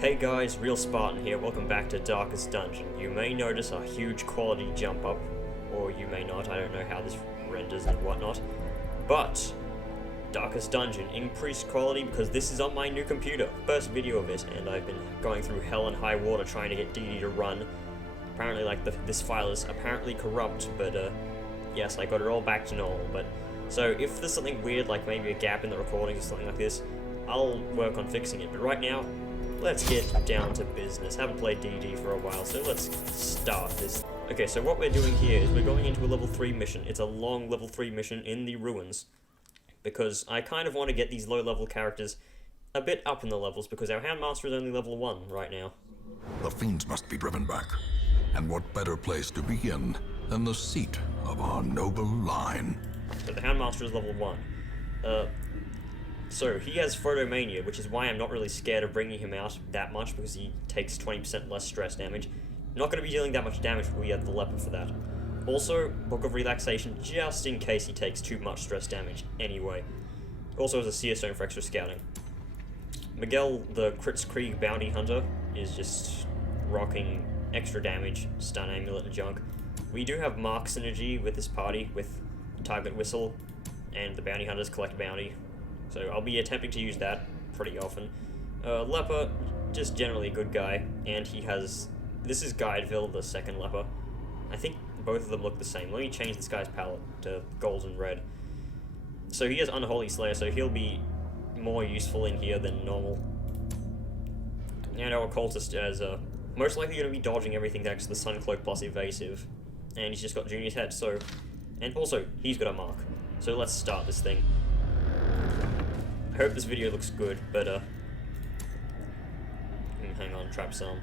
Hey guys, Real Spartan here, welcome back to Darkest Dungeon. You may notice a huge quality jump up, or you may not, I don't know how this renders and whatnot. But, Darkest Dungeon, increased quality because this is on my new computer. First video of it, and I've been going through hell and high water trying to get DD to run. Apparently, this file is apparently corrupt, but yes, I got it all back to normal. But so if there's something weird, like maybe a gap in the recordings or something like this, I'll work on fixing it. But right now, let's get down to business. Haven't played DD for a while, so let's start this. Okay, so what we're doing here is we're going into a level 3 mission. It's a long level 3 mission in the ruins, because I kind of want to get these low level characters a bit up in the levels, because our Houndmaster is only level 1 right now. The fiends must be driven back, and what better place to begin than the seat of our noble line. So the Houndmaster is level 1. So he has Photomania, which is why I'm not really scared of bringing him out that much, because he takes 20% less stress damage. Not going to be dealing that much damage, but we have the Leper for that. Also, Book of Relaxation, just in case he takes too much stress damage anyway. Also has a Seer Stone for extra scouting. Miguel, the Kritzkrieg Bounty Hunter, is just rocking extra damage, stun amulet and junk. We do have Mark synergy with this party, with Target Whistle, and the Bounty Hunters collect bounty. So I'll be attempting to use that pretty often. Leper, just generally a good guy, and he has... This is Guideville, the second Leper. I think both of them look the same. Let me change this guy's palette to gold and red. So he has Unholy Slayer, so he'll be more useful in here than normal. And our Occultist is most likely going to be dodging everything thanks to the Sun Cloak plus Evasive. And he's just got Junior's Head, so... And also, he's got a Mark. So let's start this thing. I hope this video looks good, but hang on, trap some.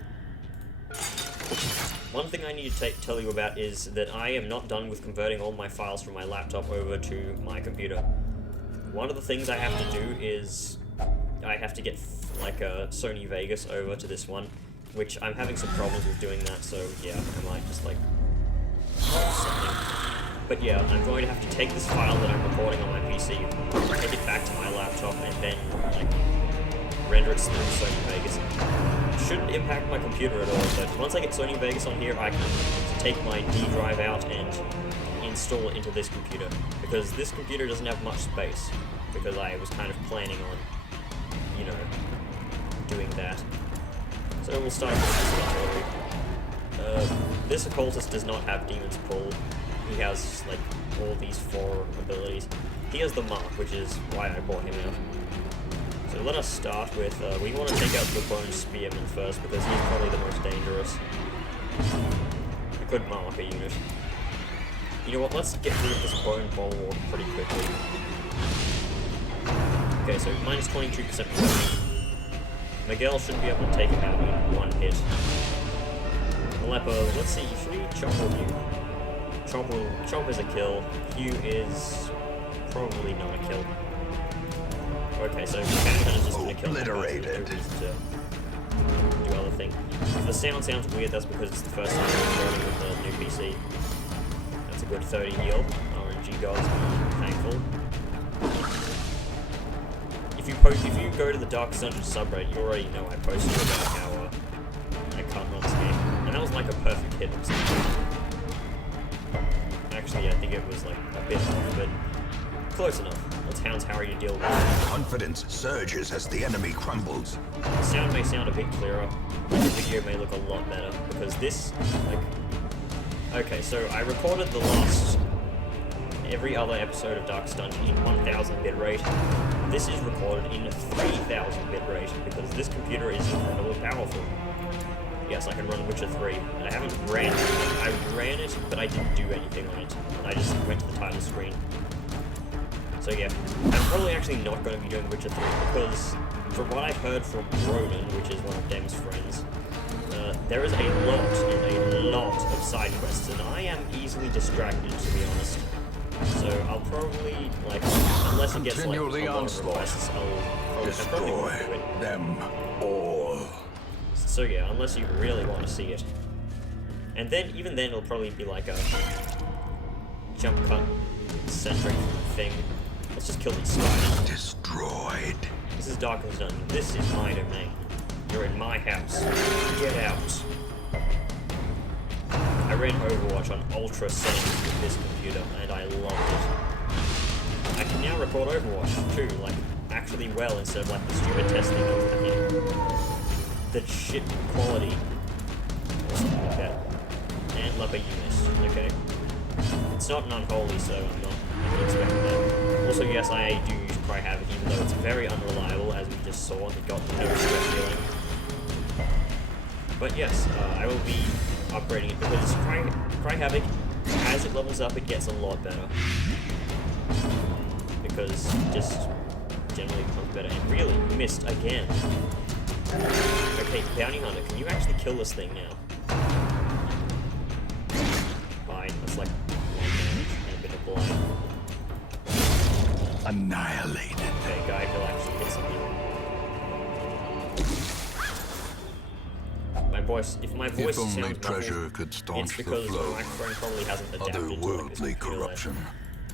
One thing I need to tell you about is that I am not done with converting all my files from my laptop over to my computer. One of the things I have to do is I have to get like a Sony Vegas over to this one, which I'm having some problems with doing that, so yeah, I might just like something. But yeah, I'm going to have to take this file that I'm recording on my PC, take it back to my laptop, and then like render it through Sony Vegas. It shouldn't impact my computer at all, but once I get Sony Vegas on here, I can take my D drive out and install it into this computer, because this computer doesn't have much space, because I was kind of planning on, you know, doing that. So we'll start with this artillery. This Occultist does not have Demon's Pull. He has, like, all these 4 abilities. He has the Mark, which is why I bought him out. So let us start with, we want to take out the Bone Spearman first, because he's probably the most dangerous. We could mark a unit. You know what, let's get rid of this Bone Bulwark pretty quickly. Okay, so minus 22% protection. Miguel should be able to take him out in 1 hit. The Leper, let's see, should we chop or Hugh? Chop is a kill. Hugh is probably not a kill. Okay, so Bounty is just gonna kill him. Obliterated. Do other thing. If the sound sounds weird, that's because it's the first time I'm recording with the new PC. That's a good 30 heal. RNG gods, be thankful. If you go to the Darkest Dungeon subreddit, you already know I posted about how I can't run this game, and that was like a perfect hit. Actually, I think it was like a bit off, but close enough. Let's Hound's Harry to deal with. Confidence surges as the enemy crumbles. The sound may sound a bit clearer, but the video may look a lot better, because this, like... Okay, so I recorded the last... every other episode of Darkest Dungeon in 1000 bitrate. This is recorded in 3000 bitrate, because this computer is incredibly powerful. Yes, I can run Witcher 3, and I haven't ran it. I ran it, but I didn't do anything on it. I just went to the title screen. So yeah, I'm probably actually not going to be doing Witcher 3, because from what I've heard from Ronan, which is one of Dem's friends, there is a lot of side quests, and I am easily distracted, to be honest. So I'll probably, like, unless it gets like a lot of requests, I'll probably won't do it. Them all. So yeah, unless you really want to see it. And then, even then, it'll probably be like a jump cut centric thing. Let's just kill these spiders. Destroyed. This is Darkest Dungeon. This is my domain. You're in my house. Get out. I ran Overwatch on ultra settings with this computer, and I loved it. I can now record Overwatch, too, like, actually well, instead of, like, the stupid testing of the shit quality. Or something like that. And Leper Eunice, okay? It's not an unholy, so I'm not expecting that. Also, yes, I do use Cry Havoc, even though it's very unreliable, as we just saw. It got no stress healing. But yes, I will be upgrading it because Cry Havoc, as it levels up, it gets a lot better. Because it just generally becomes better. And really, missed again. Okay, Bounty Hunter, can you actually kill this thing now? Fine, that's like 1 damage and a bit of blind. Annihilated. Okay, guy will actually hit something. My voice, if my voice If only sounds treasure muffled, could it's staunch the because flow. my microphone probably hasn't adapted to like this Otherworldly computer corruption.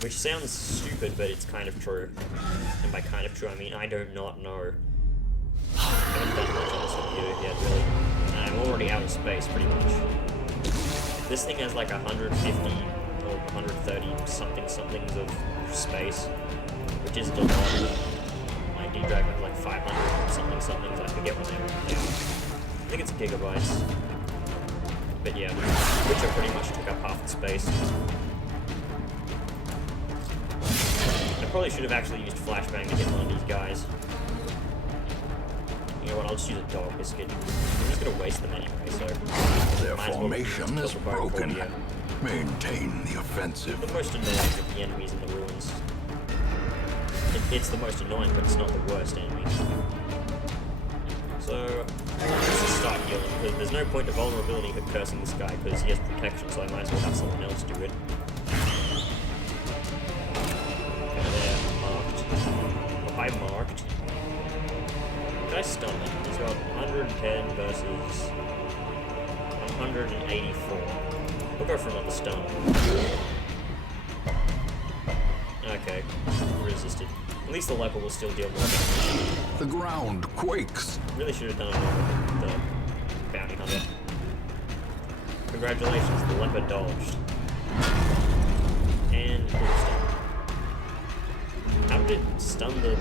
which sounds stupid, but it's kind of true. And by kind of true, I mean I do not know. I haven't done much on this computer yet, really. And I'm already out of space, pretty much. This thing has like 150 or 130 somethings of space, which isn't a lot. My D-drive has like 500 somethings, I forget what they are. I think it's gigabytes. But yeah, Witcher pretty much took up half the space. I probably should have actually used Flashbang to hit one of these guys. You know what, I'll just use a dog biscuit. I'm just gonna waste them anyway, so... Their might as well formation is kill the boat broken. before Maintain the offensive. the most annoying of the enemies in the ruins. It's the most annoying, but it's not the worst enemy. So, let's just start healing, because there's no point to vulnerability of cursing this guy, because he has protection, so I might as well have someone else do it. Okay, there, marked. Well, I marked. Did I stun him? He's got 110 versus 184. We'll go for another stun. Okay, resisted. At least the leper will still deal more damage. The ground quakes. Really should have done it with the bounty hunter. Congratulations, the leper dodged. And it stun. How did it stun the...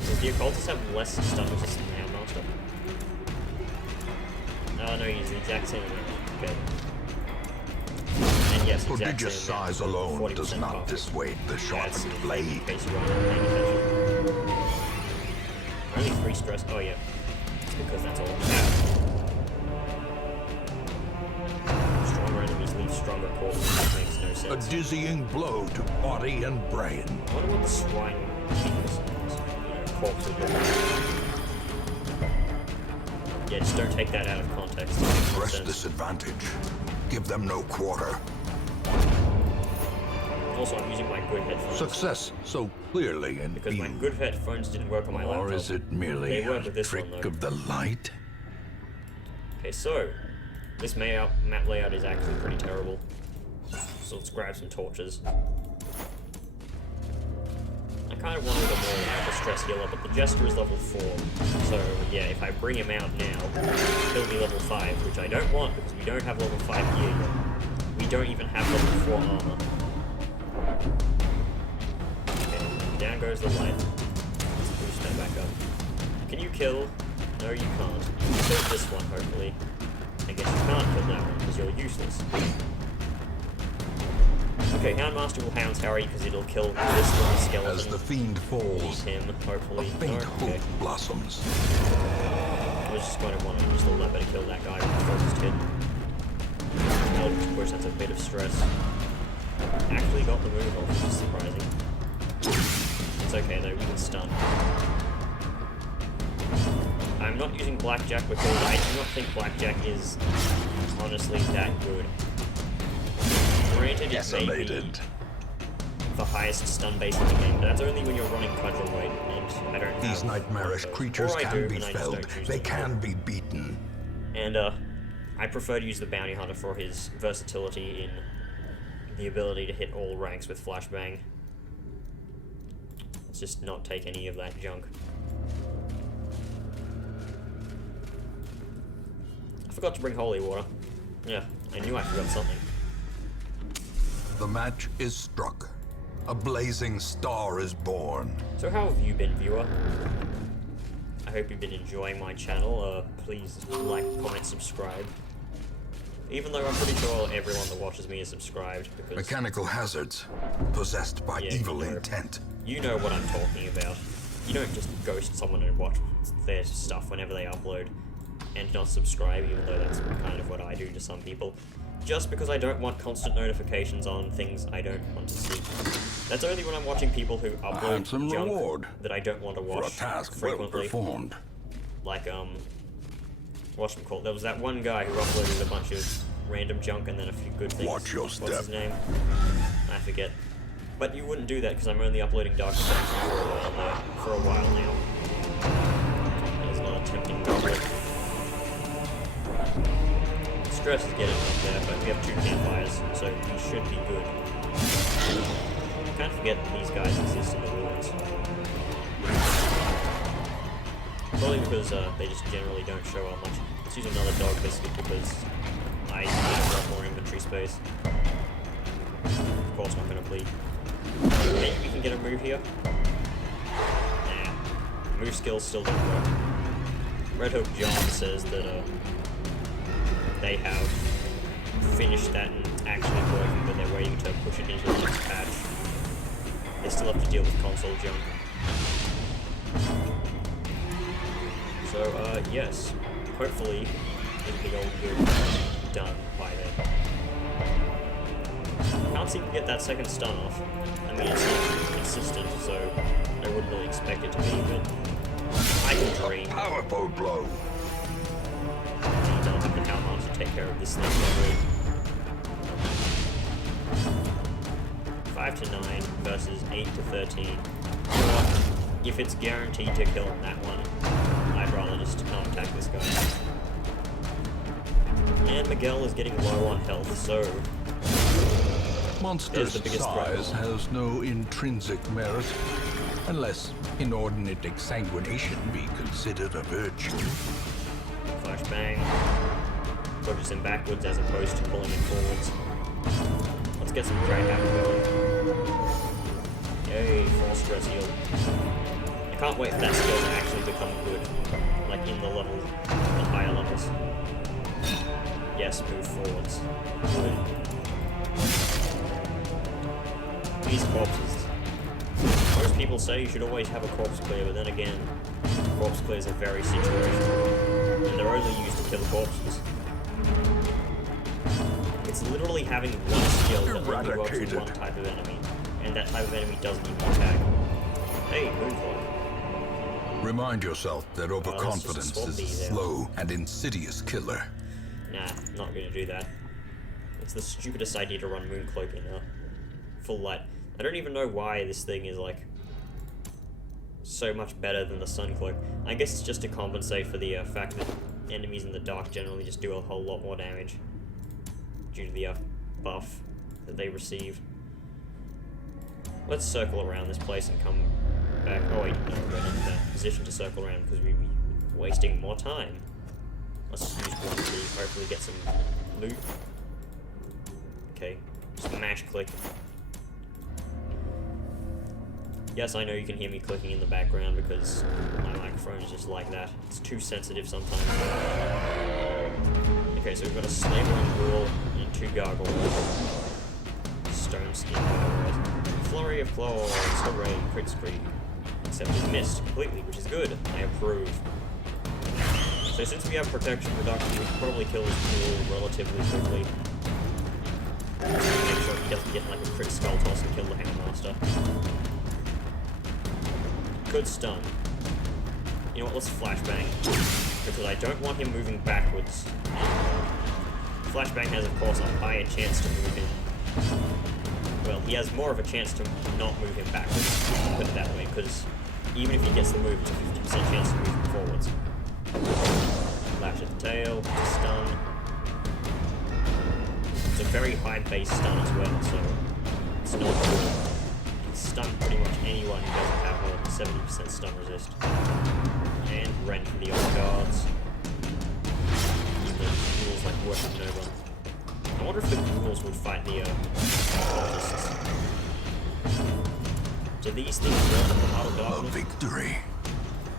Does the occultist have less stun resistance than the Houndmaster? Oh no, he's the exact same amount. Okay. And yes, exact Prodigious same amount. size alone 40% does not buff. dissuade the Yeah, sharpened it's in blade. case you weren't paying attention. Only 3 stress. Oh yeah, it's because that's all we have. Stronger enemies leave stronger corpses. That makes no A sense. dizzying blow to body and brain. I wonder what the swine means. Corpse of the... Yeah, just don't take that out of context. It makes no Press sense. disadvantage. Give them no quarter. Also, I'm using my good headphones. Success so clearly in Because view. my good headphones didn't work on my laptop. Or is it merely They work a with this trick one, though. of the light? Okay, so this map layout is actually pretty terrible. So let's grab some torches. I kind of wanted a more alpha stress healer, but the Jester is level 4. So yeah, if I bring him out now, he'll be level 5, which I don't want because we don't have level 5 gear yet. We don't even have level 4 armor. Okay, down goes the light. Let's boost that back up. Can you kill? No, you can't. You can kill this one, hopefully. I guess you can't kill that one because you're useless. Okay, Houndmaster will Hound's Harry because it'll kill this little skeleton. As the fiend falls, Eat him, a hopefully. faint No? hope Okay. blossoms. I was just going to want to use the lever to kill that guy with the focused hit. Eldritch Push, that's a bit of stress. Actually got the move off, which is surprising. It's okay though, we can stun. I'm not using Blackjack because I do not think Blackjack is honestly that good. Granted, it may be Decimated. the highest stun base in the game, but that's only when you're running Cudgel Weight, and I don't have These nightmarish one of those. creatures Or I can do, be and I just felled. don't choose They to. can be beaten. And I prefer to use the Bounty Hunter for his versatility in the ability to hit all ranks with Flashbang. Let's just not take any of that junk. forgot to bring holy water. Yeah, I knew I forgot something. The match is struck. A blazing star is born. So how have you been, viewer? I hope you've been enjoying my channel. Please like, comment, subscribe. Even though I'm pretty sure everyone that watches me is subscribed, because... Mechanical hazards, possessed by evil intent. You know what I'm talking about. You don't just ghost someone and watch their stuff whenever they upload and not subscribe, even though that's kind of what I do to some people. Just because I don't want constant notifications on things I don't want to see. That's only when I'm watching people who upload junk reward that I don't want to watch for a task frequently. well performed. Like, whatchamacallit, there was that one guy who uploaded a bunch of random junk and then a few good things. Watch your step. What's his name? I forget. But you wouldn't do that because I'm only uploading Dark Defense for a while now. There's another tempting goblet. Stress is getting up there, but we have 2 campfires, so we should be good. I can't forget that these guys exist in the ruins. Probably because they just generally don't show up much. Let's use another dog biscuit because I need a lot more inventory space. Of course, not going to bleed. Maybe we can get a move here? Nah. Move skills still don't work. Red Hook John says that they have finished that and actually working, but they're waiting to push it into the next patch. They still have to deal with console junk. So, yes. Hopefully, it'll be all good done by then. Can't seem to get that second stun off. I mean, it's not consistent, so I wouldn't really expect it to be, but I can dream. A powerful blow. And how much to take care of this thing locally. 5 to 9 versus 8 to 13. Or if it's guaranteed to kill on that one, I'd rather just not attack this guy. And Miguel is getting low on health, so Monstrous size has no intrinsic merit, unless inordinate exsanguination be considered a virtue. Flashbang. Pushes him backwards as opposed to pulling him forwards. Let's get some great habit going. Yay, 4 stress heal. I can't wait for that skill to actually become good. Like in the higher levels. Yes, move forwards. Good. These corpses. Most people say you should always have a corpse clear, but then again, corpse clears are very situational. And they're only used to kill corpses. It's literally having one skill that only works with one type of enemy, and that type of enemy doesn't even attack. Hey, move on. Remind yourself that overconfidence is a slow and insidious killer. Nah, not gonna do that. It's the stupidest idea to run Mooncloak in full light. I don't even know why this thing is like so much better than the Suncloak. I guess it's just to compensate for the fact that enemies in the dark generally just do a whole lot more damage due to the buff that they receive. Let's circle around this place and come back. Oh wait, no, we're not in that position to circle around because we'd be wasting more time. Let's just use one to hopefully get some loot. Okay, smash click. Yes, I know you can hear me clicking in the background because my microphone is just like that. It's too sensitive sometimes. Okay, so we've got a Slaveling Ghoul and 2 Gargoyles. Stone Skin Gargoyles. Flurry of Claws. Hooray, crit streak. Except it missed completely, which is good. I approve. So since we have protection reduction, we can probably kill this ghoul relatively quickly. Make sure he doesn't get like a crit skull toss and kill the Handmaster. Good stun. You know what, let's flashbang. Because I don't want him moving backwards. Flashbang has, of course, a higher chance to move him. Well, he has more of a chance to not move him backwards, put it that way, because even if he gets the move, it's a 50% chance to move him forwards. Lash at the tail, stun. It's a very high base stun as well, so it's not good. Stun pretty much anyone who doesn't have more than 70% stun resist. And rend for the old guards. worship Nova. I wonder if the ghouls would fight the cultists. Do these things work in the Heart of A Darkness? victory.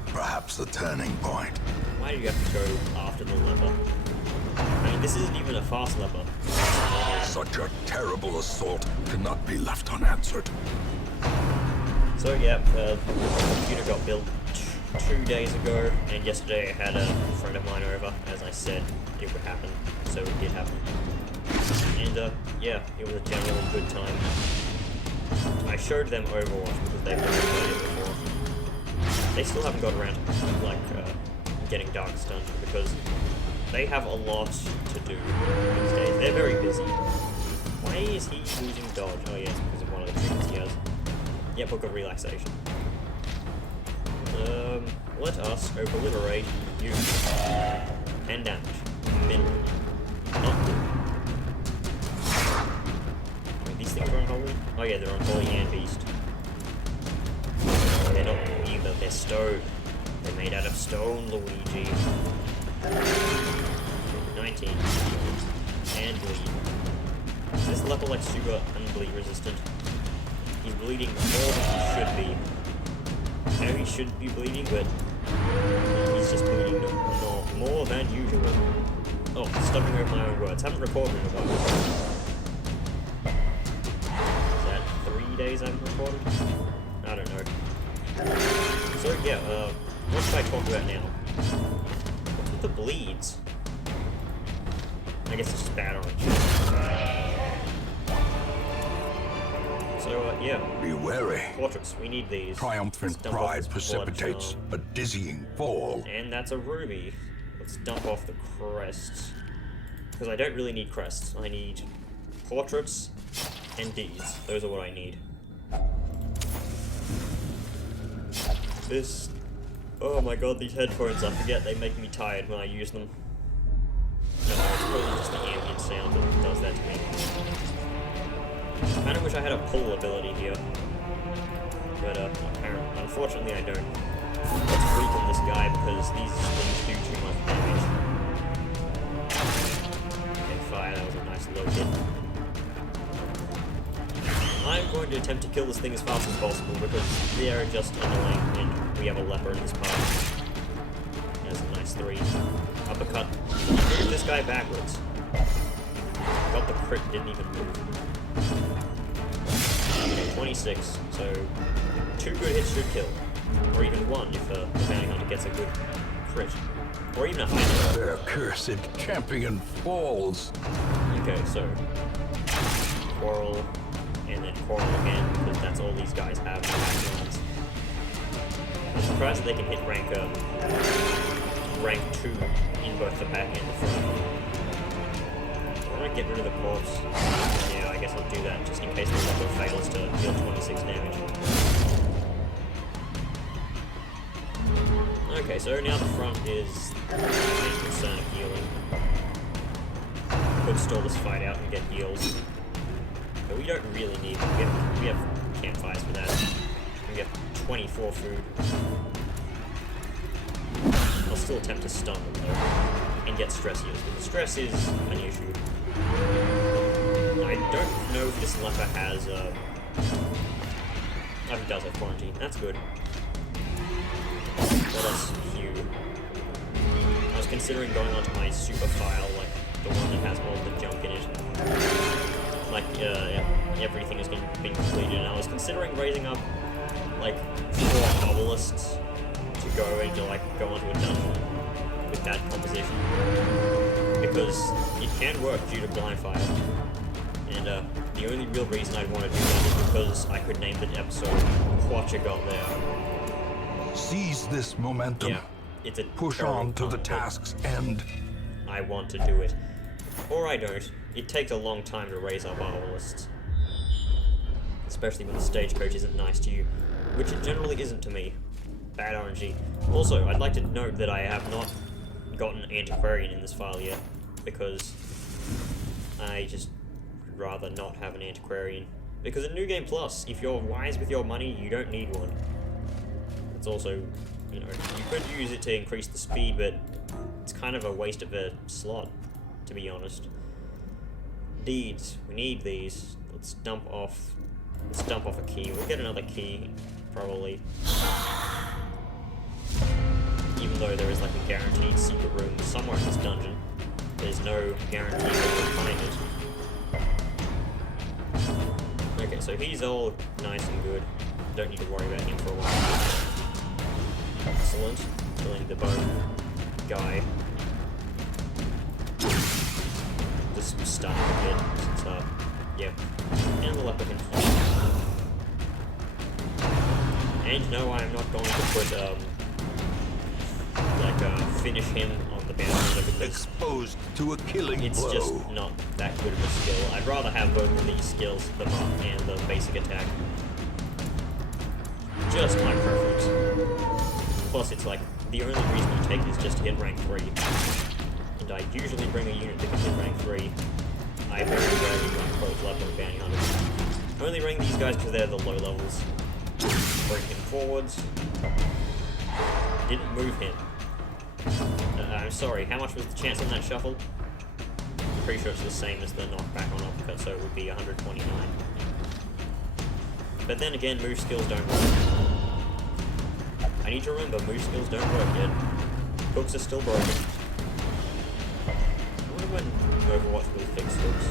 Perhaps the turning point. Why do you have to go after the leper? I mean, this isn't even a fast leper. Such a terrible assault cannot be left unanswered. So yeah, the computer got built 2 days ago, and yesterday I had a friend of mine over. As I said, it would happen, so it did happen. And yeah, it was a generally good time. I showed them Overwatch because they've never played it before. They still haven't got around to like getting Darkest Dungeon because they have a lot to do these days. They're very busy. Why is he losing dodge? Oh yes, because of one of the treatments he has. Yeah, Book of Relaxation. Let us obliterate you. 10 damage. Minimum. Not good. Wait, these things are unholy? Oh yeah, they're unholy and beast. They're not either, they're stone. They're made out of stone, Luigi. 19. And bleed. Is this level like super unbleed resistant? He's bleeding more than he should be. I know he should be bleeding, but he's just bleeding no more than usual. Oh, stumbling over my own words. Haven't recorded in a while. Is that 3 days I haven't recorded? I don't know. So yeah, what should I talk about now? What's with the bleeds? I guess it's just bad orange. So, yeah. Be wary. Portraits, we need these. Triumphant Let's dump off pride this precipitates blood a dizzying fall. charm. And that's a ruby. Let's dump off the crests. Because I don't really need crests. I need portraits and deeds. Those are what I need. This... Oh my god, these headphones, I forget they make me tired when I use them. No, it's probably just the ambient sound that does that to me. I kind of wish I had a pull ability here. But, unfortunately I don't. Let's weaken this guy because these things do too much damage. Okay, fire, that was a nice low hit. I'm going to attempt to kill this thing as fast as possible because they are just annoying and we have a leper in this part. There's a nice 3. Uppercut. Move this guy backwards. Got the crit, didn't even move. Okay, 26, so 2 good hits should kill. Or even 1 if the bounty hunter gets a good crit. Or even a high hit. Their cursed champion falls. Okay, so Quarrel, and then Quarrel again, because that's all these guys have in their backgrounds. I'm surprised that they can hit rank 2 in both the back and the front. I want to get rid of the corpse. Yeah, I guess I'll do that just in case the level fails to deal 26 damage. Okay, so now the front is the main concern of healing. Could stall this fight out and get heals. But we don't really need them. We have campfires for that. We have 24 food. I'll still attempt to stun them though, and get stress heals, because stress is an issue. I don't know if this leper has oh, he does have quarantine. That's good. Let us hew. I was considering going onto my super file, like the one that has all the junk in it. Like, everything has been completed, and I was considering raising up, like, 4 obelisks to go onto a dungeon with that composition. Because it can work due to blind fire. And, the only real reason I'd want to do that is because I could name the episode Quatcha Got There. Seize this momentum. Yeah, it's a Push on to the task's end. I want to do it. Or I don't. It takes a long time to raise up obelisks. Especially when the stagecoach isn't nice to you, which it generally isn't to me. Bad RNG. Also, I'd like to note that I have not gotten Antiquarian in this file yet, because I just would rather not have an Antiquarian. Because in New Game Plus, if you're wise with your money, you don't need one. It's also, you know, you could use it to increase the speed, but it's kind of a waste of a slot to be honest. Deeds. We need these. Let's dump off a key. We'll get another key, probably. Even though there is like a guaranteed secret room somewhere in this dungeon, there's no guarantee that we'll find it. Okay, so he's all nice and good. Don't need to worry about him for a while. Excellent. Killing the bone guy. Just starting a bit since, yeah. And the leprechaun. And no, I'm not going to put, finish him on the bounty hunter because Exposed to a killing it's blow. just not that good of a skill. I'd rather have both of these skills, the mark and the basic attack. Just my preference. Plus, it's like, the only reason you take this just to hit rank 3. And I usually bring a unit that can hit rank 3. I very rarely run close level and bounty hunters. I only bring these guys because they're the low levels. Bring him forwards. Didn't move him. I'm sorry, how much was the chance on that shuffle? I'm pretty sure it's the same as the knockback on uppercut, so it would be 129. But then again, move skills don't work. I need to remember, move skills don't work yet. Hooks are still broken. I wonder when Overwatch will fix hooks.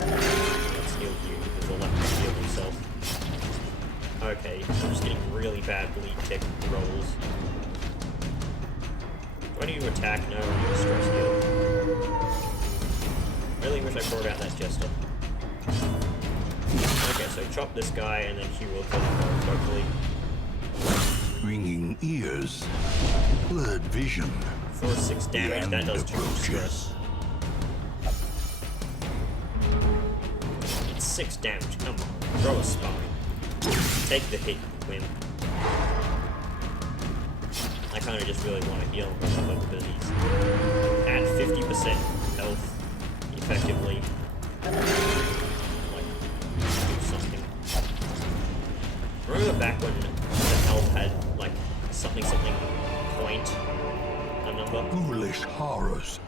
Let's heal you, because they'll let me heal himself. Okay, I'm just getting really bad bleed tech rolls. Do I need to attack? No, I need to stress heal. Really wish I brought out that Jester. Okay, so chop this guy and then he will kill him both, hopefully. Ringing ears, blurred vision. For 6 damage, that does too much stress. It's 6 damage, come on. Throw a spine. Take the hit, win. I kind of just really want to heal him because he's at 50% health, effectively. Like, do something. Remember back when the health had, like, something point, a number? Ghoulish horrors,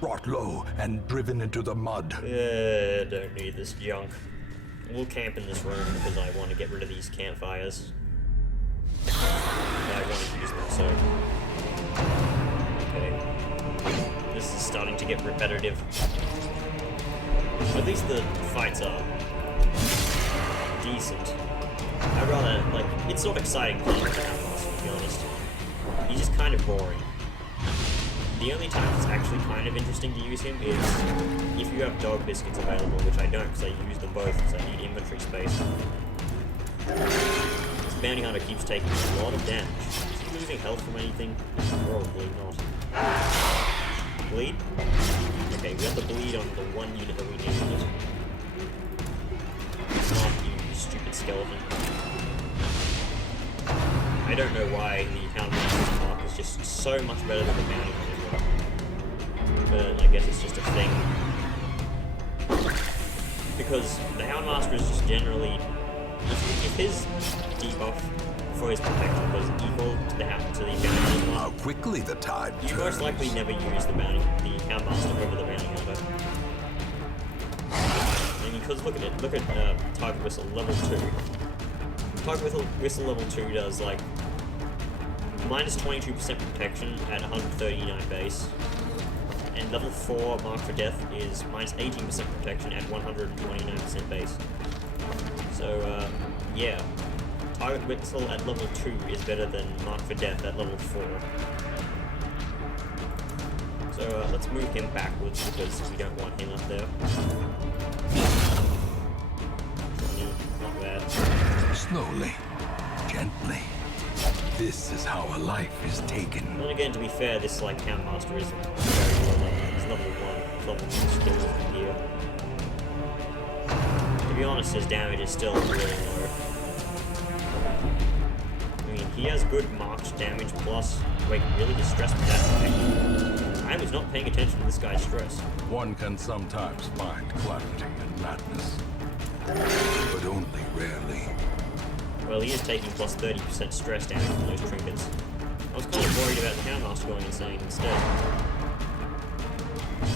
brought low and driven into the mud. Don't need this junk. We'll camp in this room because I want to get rid of these campfires. I want to use them, so... Okay. This is starting to get repetitive. At least the fights are decent. I'd rather, like, it's not exciting playing with the Houndmaster, to be honest. He's just kind of boring. The only time it's actually kind of interesting to use him is if you have dog biscuits available, which I don't because I use them both because I need inventory space. This bounty hunter keeps taking a lot of damage. Is he losing health from anything? Probably not. Bleed? Okay, we got the bleed on the one unit that we needed. It's not you stupid skeleton. I don't know why the Houndmaster's mark is just so much better than the bounty hunter. But I guess it's just a thing. Because the Houndmaster is just generally... If his debuff for his protection was equal to the bounty hunter, How quickly the tide you turns. most likely never use the Houndmaster over the bounty hunter. And because look at Target Whistle level 2. Target Whistle level 2 does like minus 22% protection at 139 base. And level 4 Mark for Death is minus 18% protection at 129% base. So, yeah. Target Whistle at level 2 is better than Mark for Death at level 4. So, let's move him backwards because we don't want him up there. 20, not bad. Slowly, gently. This is how a life is taken. And again, to be fair, this like Houndmaster is very low level. He's level 1, level 2 skills in here. To be honest, his damage is still really low. I mean, he has good marked damage plus... Wait, really? His stress was that high? I was not paying attention to this guy's stress. One can sometimes find clarity in madness, but only rarely. Well, he is taking plus 30% stress damage from those trinkets. I was kind of worried about the Houndmaster going insane instead.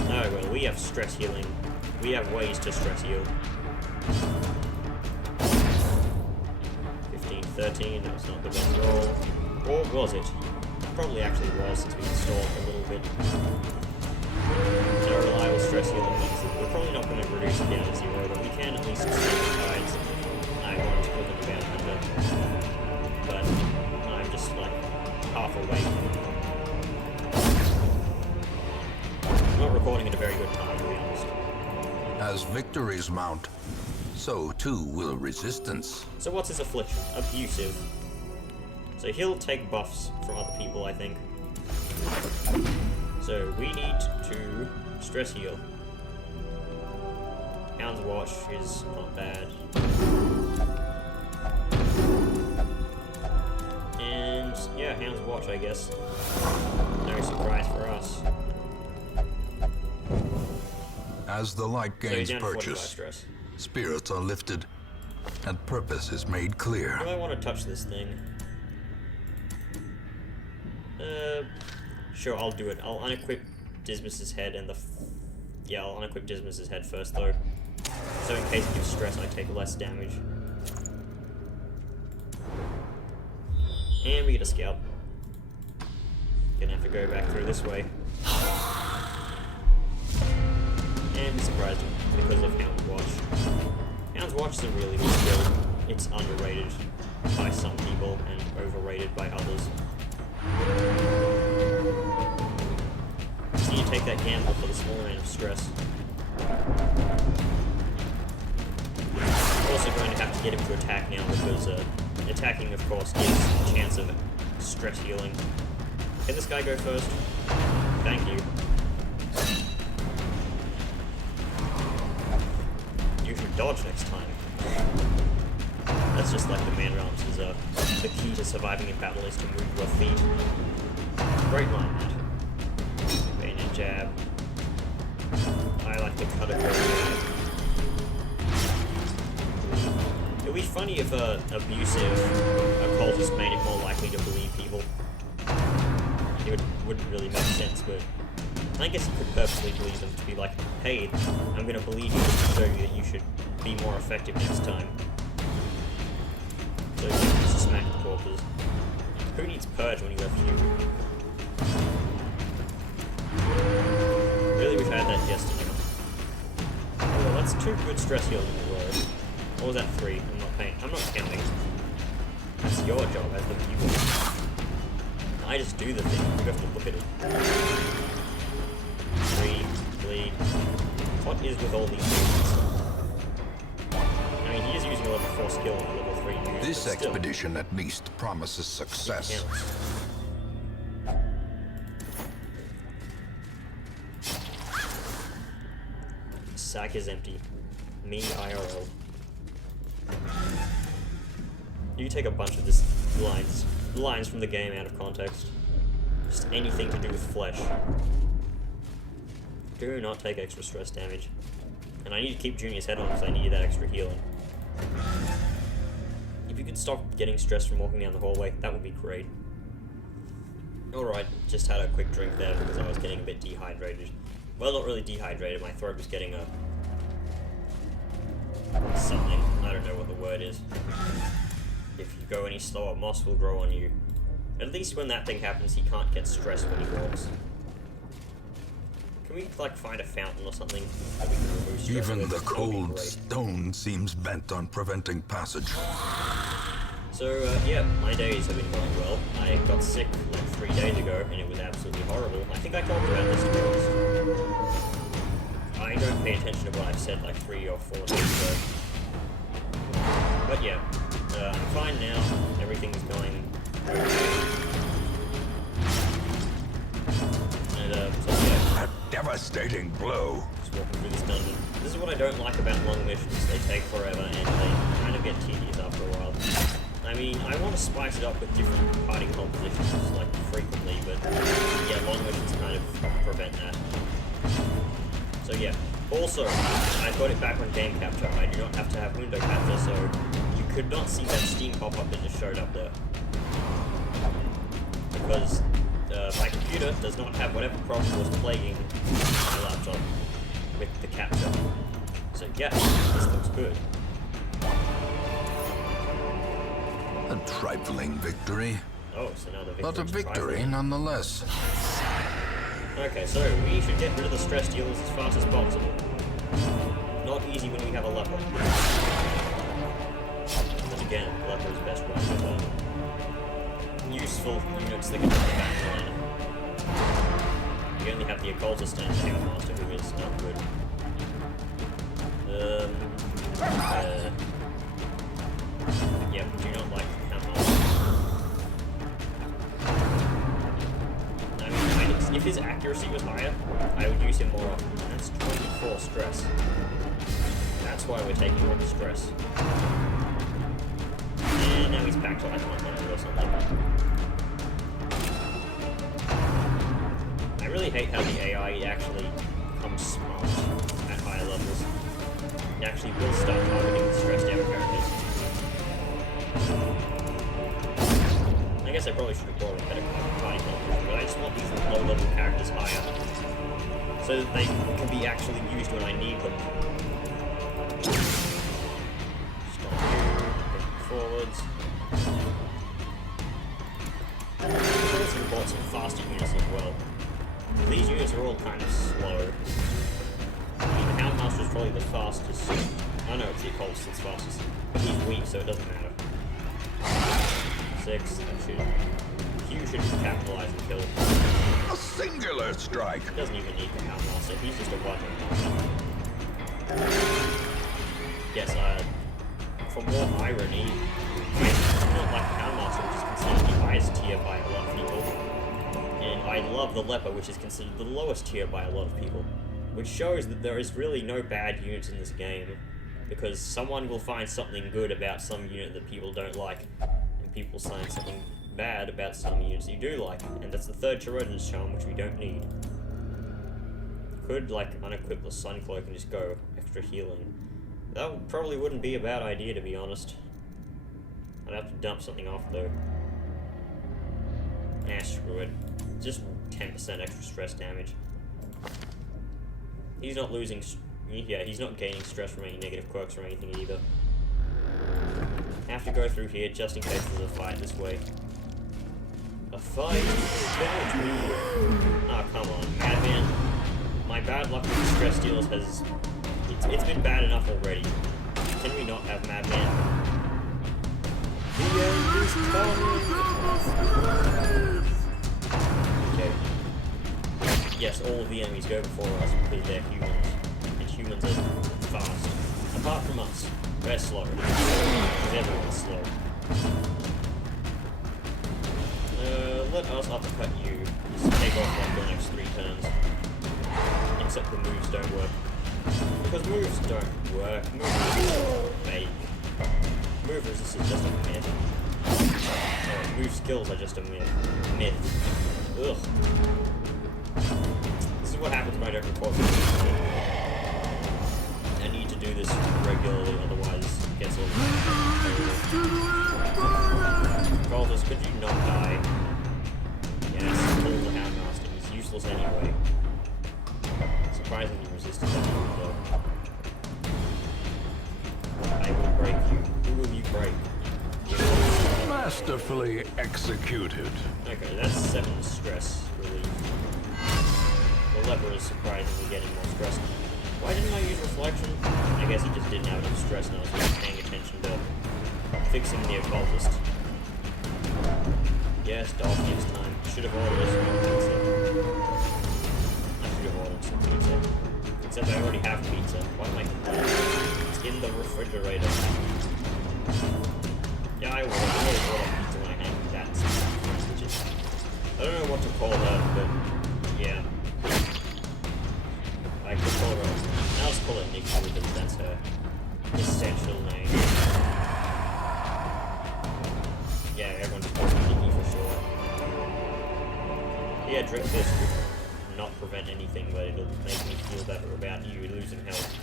Oh well, we have stress healing. We have ways to stress heal. 15, 13, that was not the best roll. Or was it? Probably actually was, since we installed a little bit. So reliable stress healing means that we're probably not going to reduce it down to 0, but we can at least save the tides. I want to put them about 100. But I'm just like half awake. I'm not recording at a very good time, to be honest. As victories mount, so too will resistance. So what's his affliction? Abusive. So he'll take buffs from other people, I think. So we need to stress heal. Hound's Watch is not bad. And yeah, Hound's Watch, I guess. No surprise for us. As the light So gains he's down to 45 purchase, stress. spirits are lifted, and purpose is made clear. Do I want to touch this thing? Sure, I'll do it. I'll unequip Dismas's head and yeah, I'll unequip Dismas's head first, though. So in case it gives stress, I take less damage. And we get a scalp. Gonna have to go back through this way. And be surprised because of Hound's Watch. Hound's Watch is a really good skill. It's underrated by some people and overrated by others. Just need to take that gamble for the small amount of stress. I'm also going to have to get him to attack now because attacking, of course, gives a chance of stress healing. Can this guy go first? Thank you. You should dodge next time. That's just like the man arms is the key to surviving in battle is to move your feet. Great line, Matt. Bayonet jab. I like to cut it very bad. It would be funny if abusive occultist made it more likely to believe people. It wouldn't really make sense, but I guess you could purposely believe them to be like, hey, I'm gonna believe you to show you that you should be more effective next time. So just smack the corpses. Who needs purge when you have few? Really wish I had that yesterday. Oh, that's 2 good stress healing in a row. Or was that 3? I'm not counting. That's your job as the viewer. I just do the thing, you have to look at it. 3, bleed. What is with all these things? I mean, he is using a level 4 skill on a level 3 unit. This expedition at least promises success. Sack is empty. Me IRL. You take a bunch of this lines from the game out of context. Just anything to do with flesh. Do not take extra stress damage. And I need to keep Junior's head on because I need that extra healing. If you could stop getting stressed from walking down the hallway, that would be great. Alright, just had a quick drink there because I was getting a bit dehydrated. Well, not really dehydrated, my throat was getting something. I don't know what the word is. If you go any slower, moss will grow on you. At least when that thing happens, he can't get stressed when he walks. Can we, like, find a fountain or something that we can remove stress Even with? the That would be cold great. stone seems bent on preventing passage. So, yeah, my days have been going well. I got sick, like, 3 days ago, and it was absolutely horrible. I think I talked about this, to be honest. I don't pay attention to what I've said, like, 3 or 4 days ago. But, yeah, I'm fine now. Everything's going okay. And, so, yeah. A devastating blow. Just walking through this dungeon. This is what I don't like about long missions. They take forever, and they kind of get tedious after a while. I mean, I want to spice it up with different party compositions, like, frequently, but, yeah, long missions kind of prevent that. So, yeah. Also, I got it back on game capture. I do not have to have window capture, so you could not see that Steam pop-up that just showed up there. Because my computer does not have whatever problem was plaguing my laptop with the capture. So yeah, this looks good. A trifling victory, Oh, so now the victory. but a victory nonetheless. Okay, so we should get rid of the stress dealers as fast as possible. Not easy when we have a leper. But again, leper is best run with useful units that can hit the back line. We only have the occultist and the Houndmaster, who is not good. Yeah, we do not like Houndmaster. I mean, if his accuracy was higher, I would use him more often. That's 24 stress. That's why we're taking on the stress. And now he's back to like 100 or something. I really hate how the AI actually becomes smart at higher levels. It actually will start targeting the stressed out characters. I guess I probably should have brought a better party composition, but I just want these low-level characters higher, so that they can be actually used when I need them. Stop you, get forwards. I've also bought some faster units as well. These units are all kind of slow. I mean, the Houndmaster is probably the fastest. Oh no, it's the occultist that's fastest. But he's weak, so it doesn't matter. 6, Hugh should capitalize and kill. A singular strike. He doesn't even need the Houndmaster, he's just a weapon. Yes, for more irony, I do not like the Houndmaster, which is considered the highest tier by a lot of people. And I love the Leper, which is considered the lowest tier by a lot of people. Which shows that there is really no bad units in this game, because someone will find something good about some unit that people don't like, and people find something bad about some units you do like, and that's the third Tyrodan's charm, which we don't need. Could, like, unequip the Sun Cloak and just go extra healing. That probably wouldn't be a bad idea, to be honest. I'd have to dump something off, though. Nah, screw it. Just 10% extra stress damage. He's not losing, yeah, he's not gaining stress from any negative quirks or anything either. I have to go through here just in case there's a fight this way. A fight? Oh, come on, Madman. My bad luck with the stress deals has... It's been bad enough already. Can we not have Madman? The end is coming! Okay. Yes, all of the enemies go before us because they're humans. And humans are fast. Apart from us. We're slow. Because everyone's slow. Let us uppercut you. Just take off like the next 3 turns. Except the moves don't work. Because moves don't work. Moves are fake. Move resist is just a myth. Move skills are just a myth. Ugh. This is what happens when I don't record videos. I need to do this regularly, otherwise it gets all Goldus, could you not die? Yes, kill the Houndmaster. He's useless anyway. Surprisingly resistant though. I will break you. Who will you break? Masterfully executed. Okay, that's 7 stress relief. The leper is surprisingly getting more stress. Why didn't I use reflection? I guess he just didn't have enough stress and I was just paying attention to fixing the occultist. Yes, Dolph next time. Should have ordered some pizza. I should have ordered some pizza. Except I already have pizza. Why am I complaining? It's in the refrigerator. Yeah, I always order pizza when I hang that sandwiches. I don't know what to call that, but yeah. I could call her. Now let's call it Nikki because that's her essential name. Yeah, everyone just calls her Nikki for sure. Yeah, drink this would not prevent anything, but it'll make me feel better about you losing health.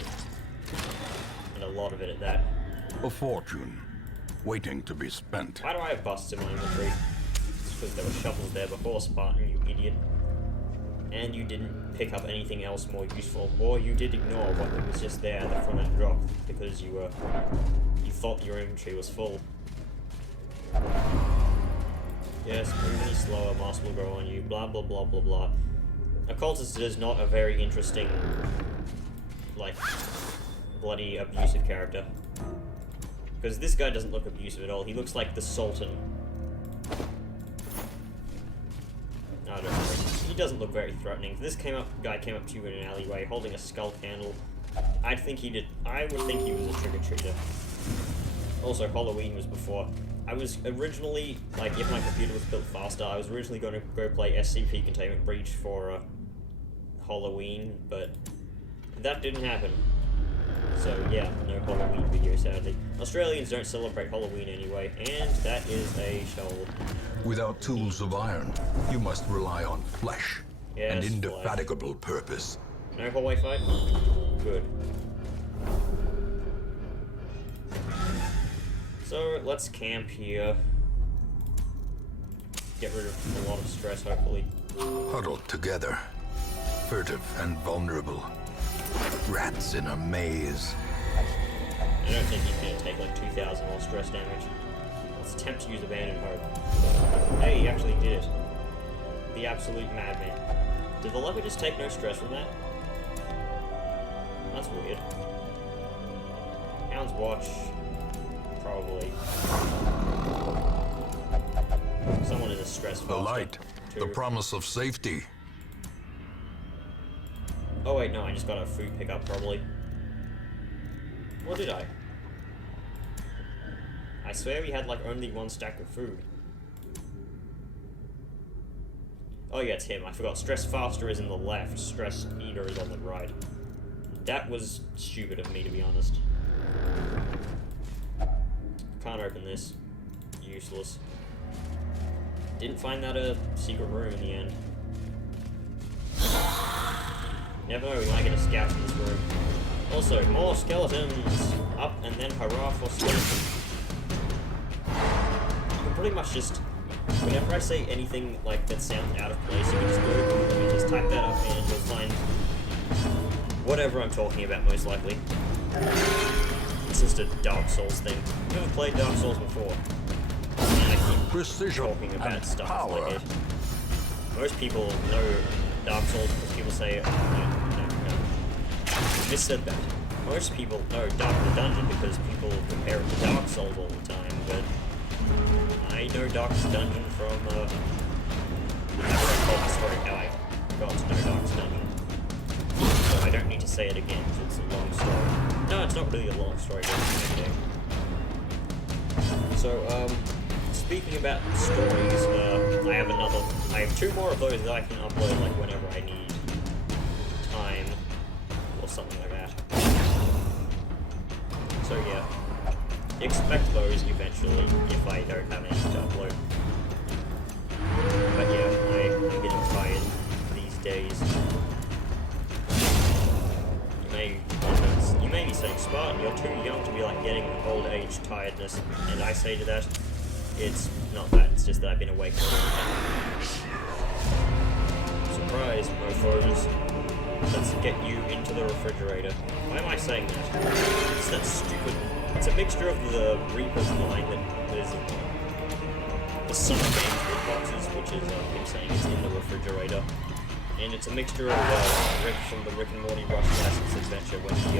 And a lot of it at that. A fortune, waiting to be spent. Why do I have busts in my inventory? It's because there were shovels there before, Spartan, you idiot. And you didn't pick up anything else more useful, or you did ignore what was just there from that drop because you thought your inventory was full. Yes, move any slower, moss will grow on you, blah blah blah blah blah. Occultist is not a very interesting, like, bloody abusive character. Because this guy doesn't look abusive at all, he looks like the Sultan. I don't know. He doesn't look very threatening. If this guy came up to you in an alleyway holding a skull candle, I would think he was a trick-or-treater. Also, Halloween was before. I was originally, like, if my computer was built faster, I was originally going to go play SCP Containment Breach for Halloween, but that didn't happen. So yeah, no Halloween video, sadly. Australians don't celebrate Halloween anyway, and that is a shovel. Without tools of iron, you must rely on flesh and Yes, indefatigable purpose. No hallway fight? Good. So, let's camp here. Get rid of a lot of stress, hopefully. Huddled together, furtive and vulnerable. Rats in a maze. I don't think he's going to take like 2,000 more stress damage. Let's attempt to use Abandoned Hope. Hey, he actually did it. The absolute madman. Did the lever just take no stress from that? That's weird. Hound's Watch. Probably. Someone is a stress The light, too. the promise of safety. Oh wait, no, I just got a food pickup probably. Or did I? I swear we had like only one stack of food. Oh yeah, it's him. I forgot. Stress Faster is in the left. Stress Eater is on the right. That was stupid of me, to be honest. Can't open this. Useless. Didn't find that a secret room in the end. Never know, we might get a scout in this room. Also, more skeletons! Up and then hurrah for skeletons. You can pretty much just, whenever I say anything like that sounds out of place, you can just go to Google and just type that up and you'll find whatever I'm talking about, most likely. It's just a Dark Souls thing. You ever played Dark Souls before? And I keep Precision talking about and stuff power. like it. Most people know Dark Souls because people say, no. Missaid that. Most people know Dark the Dungeon because people compare it to Dark Souls all the time, but I know Dark's Dungeon from, I told my story how I got to know Dark's Dungeon. So I don't need to say it again because it's a long story. No, it's not really a long story, but it's okay. So, speaking about stories, I have two more of those that I can upload, like, whenever I need time, or something like that. So yeah, expect those eventually, if I don't have anything to upload. But yeah, I'm getting tired these days. You may be saying, Spartan, you're too young to be like getting old age tiredness, and I say to that, it's not that, it's just that I've been awake for a long time. Surprise, mofos. Let's get you into the refrigerator. Why am I saying that? It's that stupid... It's a mixture of the Reaper's line that is in the Summer Games Wood boxes, which is him saying it's in the refrigerator. And it's a mixture of Rick from the Rick and Morty Rush License Adventure when he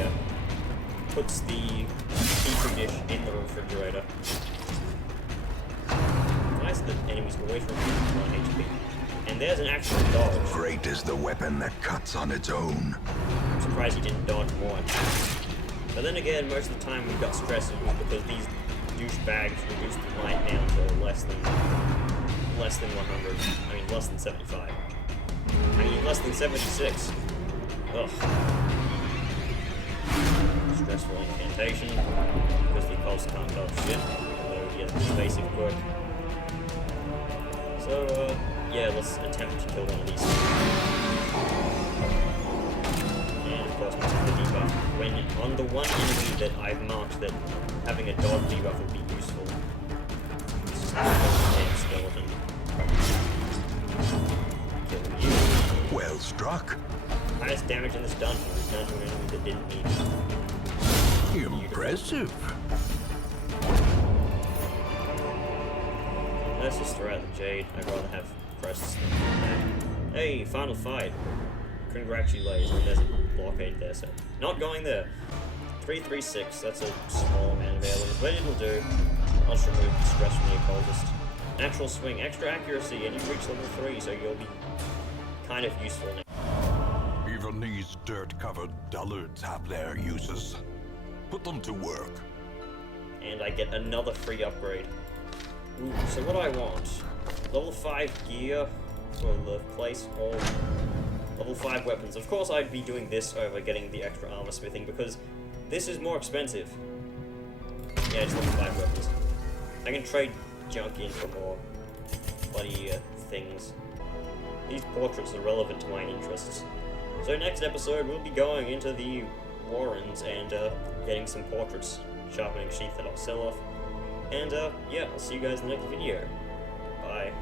puts the petri dish in the refrigerator. Nice that enemies go away from 1 HP. And there's an actual dodge. Great is the weapon that cuts on its own. I'm surprised he didn't dodge more attacks. But then again, most of the time we've got stresses because these douchebags reduced the light down to less than 100. I mean, less than 75. I mean, less than 76. Ugh. Stressful incantation, because the pulse can't dodge shit, although he has pretty basic quirk. So, yeah, let's attempt to kill one of these things. And of course, the debuff. When on the one enemy that I've marked that having a dodge debuff would be useful, it's just a skeleton. Well struck. Highest damage in this dungeon was done to an enemy that didn't need it. Impressive. Let's just throw out the Jade. I'd rather have crests than that. Hey, final fight. Congratulations. I mean, there's a blockade there, so not going there. 336, that's a small amount of elements, but it'll do. I'll just remove the stress from the equalised. Natural swing, extra accuracy, and you reach level 3, so you'll be kind of useful now. Even these dirt-covered dullards have their uses. Put them to work. And I get another free upgrade. Ooh, so what do I want? Level 5 gear for the place, or level 5 weapons. Of course I'd be doing this over getting the extra armor smithing, because this is more expensive. Yeah, it's level 5 weapons. I can trade junk in for more bloody things. These portraits are relevant to my interests. So next episode we'll be going into the Warrens and getting some portraits, sharpening sheath that I'll sell off. And yeah, I'll see you guys in the next video. Bye.